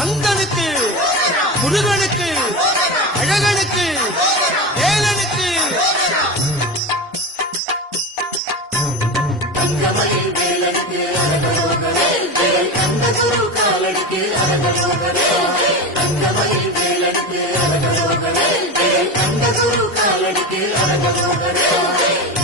கந்தனுக்கு, முருகனுக்கு, அழகனுக்கு, வேலனுக்கு. தங்கமயில் வேலனுக்கு அரகரோகவேல், கந்தகுரு காலடிக்கு அரகரோகவேல். தங்கமயில் வேலனுக்கு அரகரோகவேல், கந்தகுரு காலடிக்கு அரகரோகவேல்.